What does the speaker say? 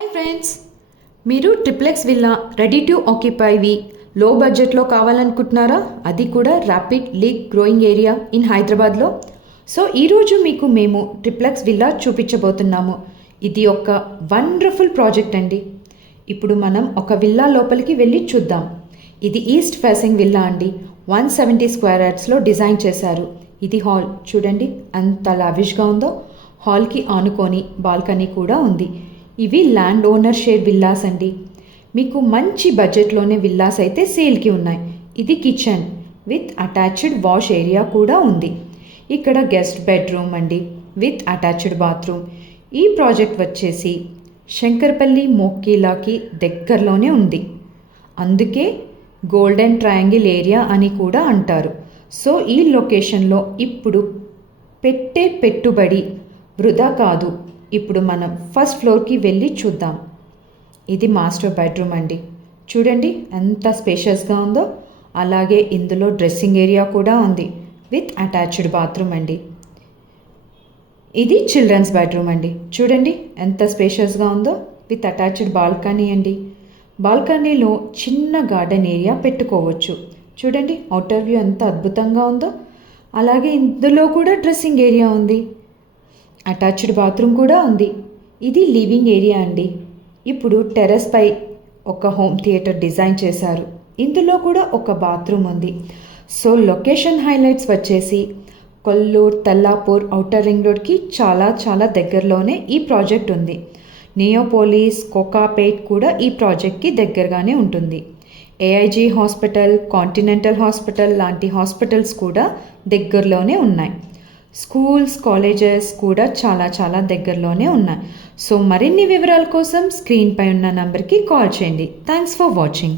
Hi friends, మీరు triplex villa ready to ఆక్యుపైవి లో బడ్జెట్లో కావాలనుకుంటున్నారా? అది కూడా rapid league growing area in హైదరాబాద్లో. సో ఈరోజు మీకు మేము ట్రిప్లెక్స్ విల్లా చూపించబోతున్నాము. ఇది ఒక వండర్ఫుల్ ప్రాజెక్ట్ అండి. ఇప్పుడు మనం ఒక విల్లా లోపలికి వెళ్ళి చూద్దాం. ఇది ఈస్ట్ ఫేసింగ్ విల్లా అండి. 170 స్క్వేర్ యార్డ్స్లో డిజైన్ చేశారు. ఇది హాల్ చూడండి ఎంత లావిష్గా ఉందో. హాల్కి ఆనుకొని బాల్కనీ కూడా ఉంది. ఇవి ల్యాండ్ ఓనర్ షేర్ విల్లాస్ అండి. మీకు మంచి బడ్జెట్లోనే విల్లాస్ అయితే సేల్కి ఉన్నాయి. ఇది kitchen with attached wash area కూడా ఉంది. ఇక్కడ గెస్ట్ బెడ్రూమ్ అండి విత్ అటాచ్డ్ బాత్రూమ్. ఈ ప్రాజెక్ట్ వచ్చేసి శంకర్పల్లి మోక్కీలాకి దగ్గరలోనే ఉంది. అందుకే గోల్డెన్ ట్రయాంగిల్ ఏరియా అని కూడా అంటారు. సో ఈ లొకేషన్లో ఇప్పుడు పెట్టే పెట్టుబడి వృధా కాదు. ఇప్పుడు మనం ఫస్ట్ ఫ్లోర్కి వెళ్ళి చూద్దాం. ఇది మాస్టర్ బెడ్రూమ్ అండి. చూడండి ఎంత స్పేషియస్గా ఉందో. అలాగే ఇందులో డ్రెస్సింగ్ ఏరియా కూడా ఉంది విత్ అటాచ్డ్ బాత్రూమ్ అండి. ఇది చిల్డ్రన్స్ బెడ్రూమ్ అండి. చూడండి ఎంత స్పేషియస్గా ఉందో విత్ అటాచ్డ్ బాల్కనీ అండి. బాల్కనీలో చిన్న గార్డెన్ ఏరియా పెట్టుకోవచ్చు. చూడండి అవుటర్ వ్యూ ఎంత అద్భుతంగా ఉందో. అలాగే ఇందులో కూడా డ్రెస్సింగ్ ఏరియా ఉంది, అటాచ్డ్ బాత్రూమ్ కూడా ఉంది. ఇది లివింగ్ ఏరియా అండి. ఇప్పుడు టెర్రస్ పై ఒక హోమ్ థియేటర్ డిజైన్ చేశారు. ఇందులో కూడా ఒక బాత్రూమ్ ఉంది. సో లొకేషన్ హైలైట్స్ వచ్చేసి కొల్లూరు, తెల్లాపూర్, ఔటర్ రింగ్ రోడ్కి చాలా దగ్గరలోనే ఈ ప్రాజెక్ట్ ఉంది. నియోపోలిస్, కోకాపేట్ కూడా ఈ ప్రాజెక్ట్కి దగ్గరగానే ఉంటుంది. ఏఐజీ హాస్పిటల్, కాంటినెంటల్ హాస్పిటల్ లాంటి హాస్పిటల్స్ కూడా దగ్గరలోనే ఉన్నాయి. స్కూల్స్, కాలేజెస్ కూడా చాలా దగ్గరలోనే ఉన్నాయి. సో మరిన్ని వివరాల కోసం స్క్రీన్పై ఉన్న నంబర్కి కాల్ చేయండి. Thanks for watching.